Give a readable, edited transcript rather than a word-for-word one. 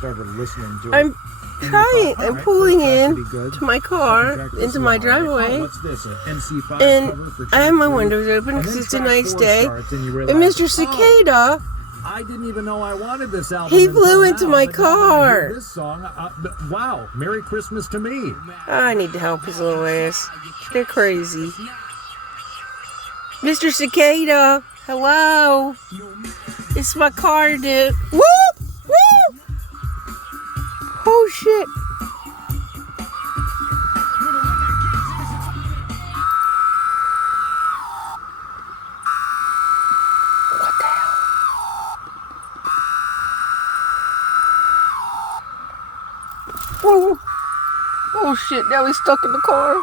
started listening to it. I'm trying. All I'm right, pulling this has to in be good. to my car, Track this into my along, right? driveway, Oh, what's this? An NC5 cover and for I have my track windows 3? open And because then it's a track nice 4 day. starts and you And realize, Mr. Cicada, I didn't even know I wanted this album. he until flew into now, my but now that I hear car. this song, wow! Merry Christmas to me. I need to help his little ass. They're crazy. Mr. Cicada, hello. It's my car, dude. Woo! Woo! Oh shit. What the hell? Whoa. Oh shit, now he's stuck in the car.